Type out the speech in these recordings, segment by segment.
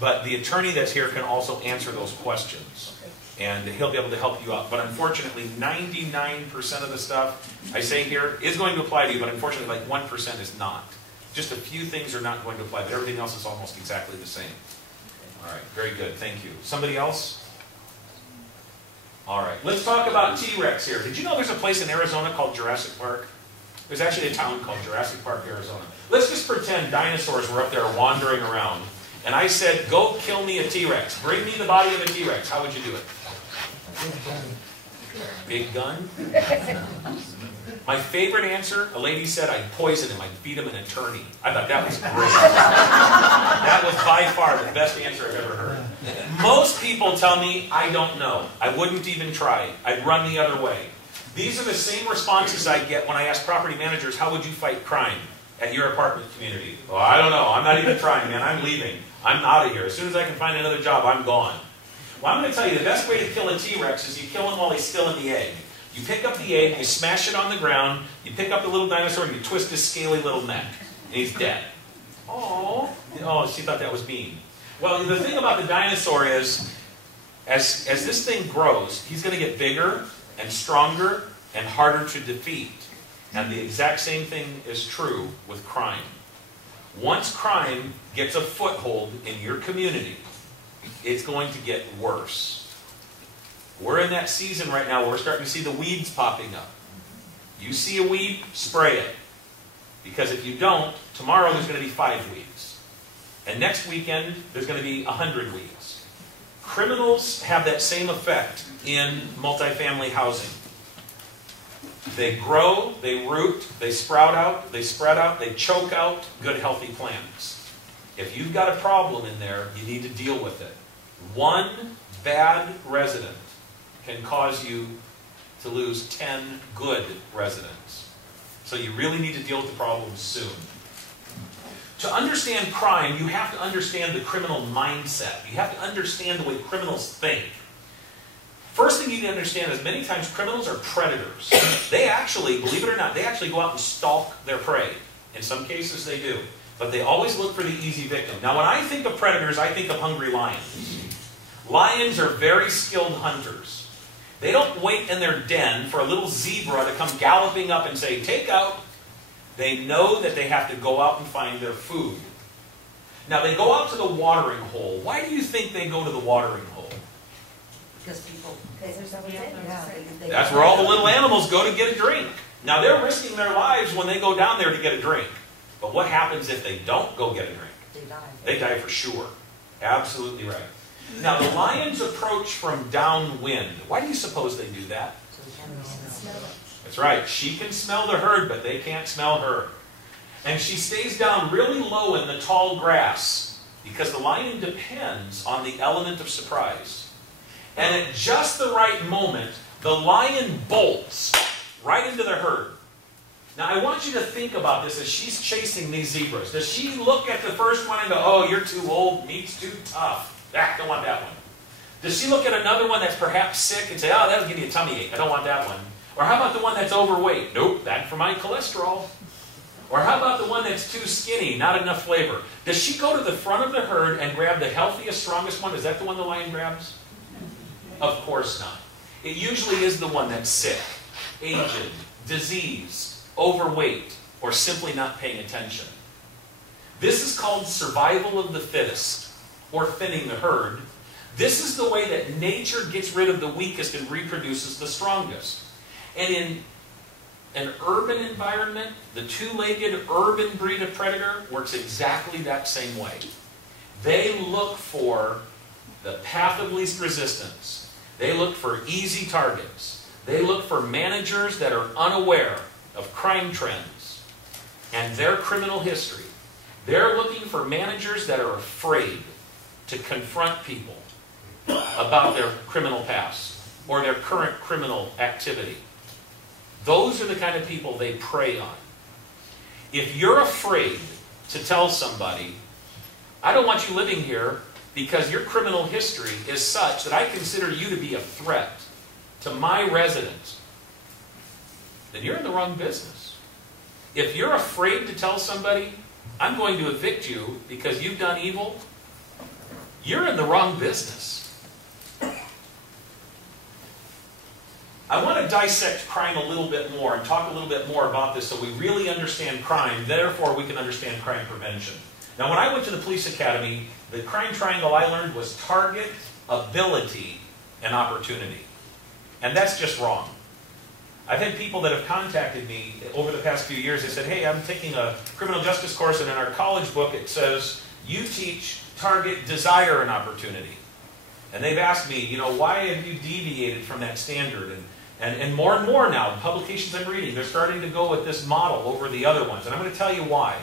But the attorney that's here can also answer those questions. And he'll be able to help you out. But unfortunately, 99% of the stuff I say here is going to apply to you, but unfortunately, like 1% is not. Just a few things are not going to apply, but everything else is almost exactly the same. All right, very good. Thank you. Somebody else? All right, let's talk about T-Rex here. Did you know there's a place in Arizona called Jurassic Park? There's actually a town called Jurassic Park, Arizona. Let's just pretend dinosaurs were up there wandering around, and I said, go kill me a T-Rex. Bring me the body of a T-Rex. How would you do it? Big gun? My favorite answer, a lady said, I'd poison him, I'd feed him an attorney. I thought that was great. That was by far the best answer I've ever heard. Most people tell me, I don't know. I wouldn't even try. I'd run the other way. These are the same responses I get when I ask property managers, how would you fight crime at your apartment community? Oh, I don't know. I'm not even trying, man. I'm leaving. I'm out of here. As soon as I can find another job, I'm gone. Well, I'm going to tell you, the best way to kill a T-Rex is you kill him while he's still in the egg. You pick up the egg, you smash it on the ground, you pick up the little dinosaur, and you twist his scaly little neck. And he's dead. Oh, she thought that was mean. Well, the thing about the dinosaur is, as this thing grows, he's going to get bigger and stronger and harder to defeat. And the exact same thing is true with crime. Once crime gets a foothold in your community, it's going to get worse. We're in that season right now where we're starting to see the weeds popping up. You see a weed, spray it. Because if you don't, tomorrow there's going to be 5 weeds. And next weekend, there's going to be 100 weeds. Criminals have that same effect in multifamily housing. They grow, they root, they sprout out, they spread out, they choke out good healthy plants. If you've got a problem in there, you need to deal with it. One bad resident can cause you to lose 10 good residents. So you really need to deal with the problem soon. To understand crime, you have to understand the criminal mindset. You have to understand the way criminals think. First thing you need to understand is many times criminals are predators. They actually, believe it or not, they actually go out and stalk their prey. In some cases they do. But they always look for the easy victim. Now when I think of predators, I think of hungry lions. Lions are very skilled hunters. They don't wait in their den for a little zebra to come galloping up and say, take out. They know that they have to go out and find their food. Now they go out to the watering hole. Why do you think they go to the watering hole? Because there's something That's where all the little animals go to get a drink. Now they're risking their lives when they go down there to get a drink. But what happens if they don't go get a drink? They die. They die for sure. Absolutely right. Now the lions approach from downwind. Why do you suppose they do that? That's right. She can smell the herd, but they can't smell her. And she stays down really low in the tall grass because the lion depends on the element of surprise. And at just the right moment, the lion bolts right into the herd. Now, I want you to think about this as she's chasing these zebras. Does she look at the first one and go, oh, you're too old, meat's too tough. Ah, don't want that one. Does she look at another one that's perhaps sick and say, oh, that'll give me a tummy ache, I don't want that one. Or how about the one that's overweight? Nope, bad for my cholesterol. Or how about the one that's too skinny, not enough flavor? Does she go to the front of the herd and grab the healthiest, strongest one? Is that the one the lion grabs? Of course not. It usually is the one that's sick, aged, diseased, overweight, or simply not paying attention. This is called survival of the fittest, or thinning the herd. This is the way that nature gets rid of the weakest and reproduces the strongest. And in an urban environment, the two-legged urban breed of predator works exactly that same way. They look for the path of least resistance. They look for easy targets. They look for managers that are unaware of crime trends and their criminal history. They're looking for managers that are afraid to confront people about their criminal past or their current criminal activity. Those are the kind of people they prey on. If you're afraid to tell somebody, I don't want you living here because your criminal history is such that I consider you to be a threat to my residents, then you're in the wrong business. If you're afraid to tell somebody, I'm going to evict you because you've done evil, you're in the wrong business. I want to dissect crime a little bit more and talk a little bit more about this so we really understand crime, therefore we can understand crime prevention. Now when I went to the police academy, the crime triangle I learned was target, ability, and opportunity. And that's just wrong. I've had people that have contacted me over the past few years. They said, hey, I'm taking a criminal justice course, and in our college book it says, you teach target, desire, and opportunity. And they've asked me, you know, why have you deviated from that standard? And more now, publications I'm reading, they're starting to go with this model over the other ones. And I'm going to tell you why.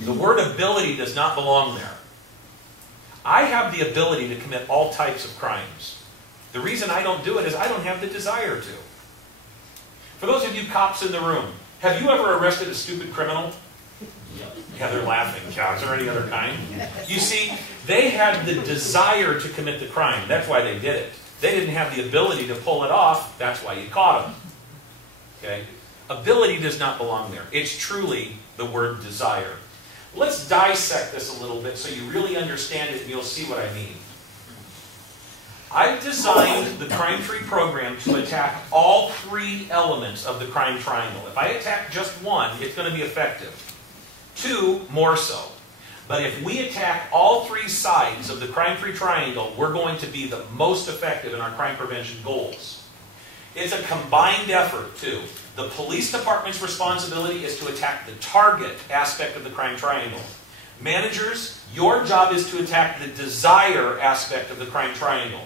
The word ability does not belong there. I have the ability to commit all types of crimes. The reason I don't do it is I don't have the desire to. For those of you cops in the room, have you ever arrested a stupid criminal? Yeah, they're laughing. Yeah, is there any other kind? You see, they had the desire to commit the crime. That's why they did it. They didn't have the ability to pull it off. That's why you caught them. Okay? Ability does not belong there. It's truly the word desire. Let's dissect this a little bit so you really understand it and you'll see what I mean. I've designed the Crime Tree program to attack all three elements of the crime triangle. If I attack just one, it's going to be effective. Two, more so. But if we attack all three sides of the crime-free triangle, we're going to be the most effective in our crime prevention goals. It's a combined effort, too. The police department's responsibility is to attack the target aspect of the crime triangle. Managers, your job is to attack the desire aspect of the crime triangle.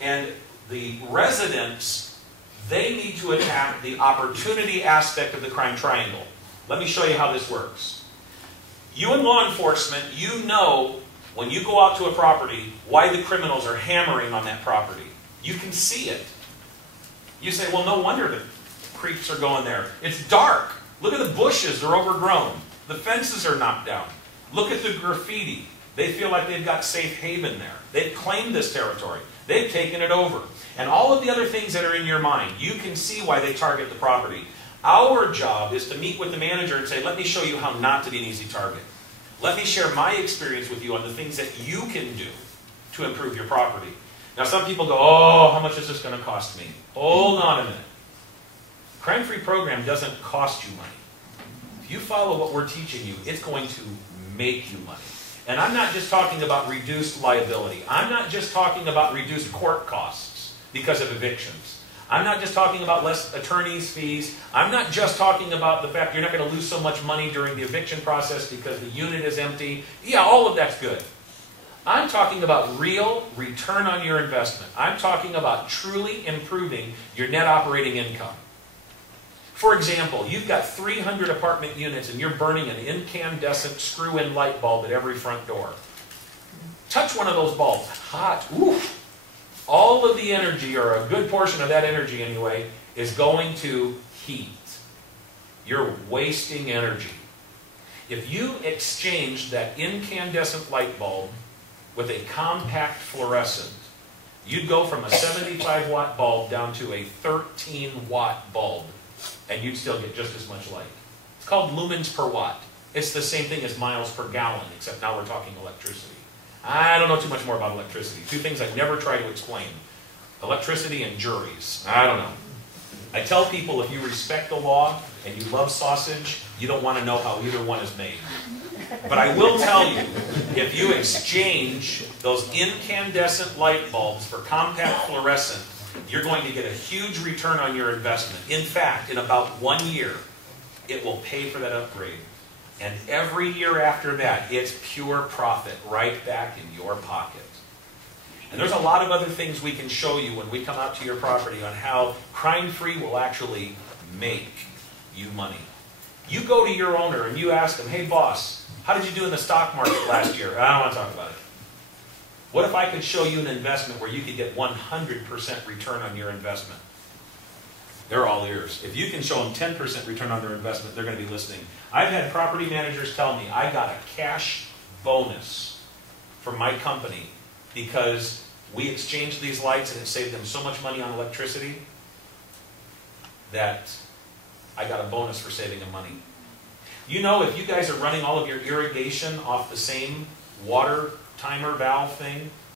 And the residents, they need to attack the opportunity aspect of the crime triangle. Let me show you how this works. You in law enforcement, you know when you go out to a property why the criminals are hammering on that property. You can see it. You say, well, no wonder the creeps are going there. It's dark. Look at the bushes, they're overgrown. The fences are knocked down. Look at the graffiti. They feel like they've got safe haven there. They've claimed this territory. They've taken it over. And all of the other things that are in your mind, you can see why they target the property. Our job is to meet with the manager and say, let me show you how not to be an easy target. Let me share my experience with you on the things that you can do to improve your property. Now some people go, oh, how much is this going to cost me? Hold on a minute. Crime-free program doesn't cost you money. If you follow what we're teaching you, it's going to make you money. And I'm not just talking about reduced liability. I'm not just talking about reduced court costs because of evictions. I'm not just talking about less attorney's fees. I'm not just talking about the fact you're not going to lose so much money during the eviction process because the unit is empty. Yeah, all of that's good. I'm talking about real return on your investment. I'm talking about truly improving your net operating income. For example, you've got 300 apartment units and you're burning an incandescent screw-in light bulb at every front door. Touch one of those bulbs. Hot. Oof. All of the energy, or a good portion of that energy anyway, is going to heat. You're wasting energy. If you exchange that incandescent light bulb with a compact fluorescent, you'd go from a 75-watt bulb down to a 13-watt bulb, and you'd still get just as much light. It's called lumens per watt. It's the same thing as miles per gallon, except now we're talking electricity. I don't know too much more about electricity. Two things I never try to explain. Electricity and juries. I don't know. I tell people if you respect the law and you love sausage, you don't want to know how either one is made. But I will tell you, if you exchange those incandescent light bulbs for compact fluorescent, you're going to get a huge return on your investment. In fact, in about 1 year, it will pay for that upgrade. And every year after that, it's pure profit right back in your pocket. And there's a lot of other things we can show you when we come out to your property on how crime-free will actually make you money. You go to your owner and you ask him, hey boss, how did you do in the stock market last year? I don't want to talk about it. What if I could show you an investment where you could get 100% return on your investment? They're all ears. If you can show them 10% return on their investment, they're going to be listening. I've had property managers tell me I got a cash bonus from my company because we exchanged these lights and it saved them so much money on electricity that I got a bonus for saving them money. You know, if you guys are running all of your irrigation off the same water timer valve thing,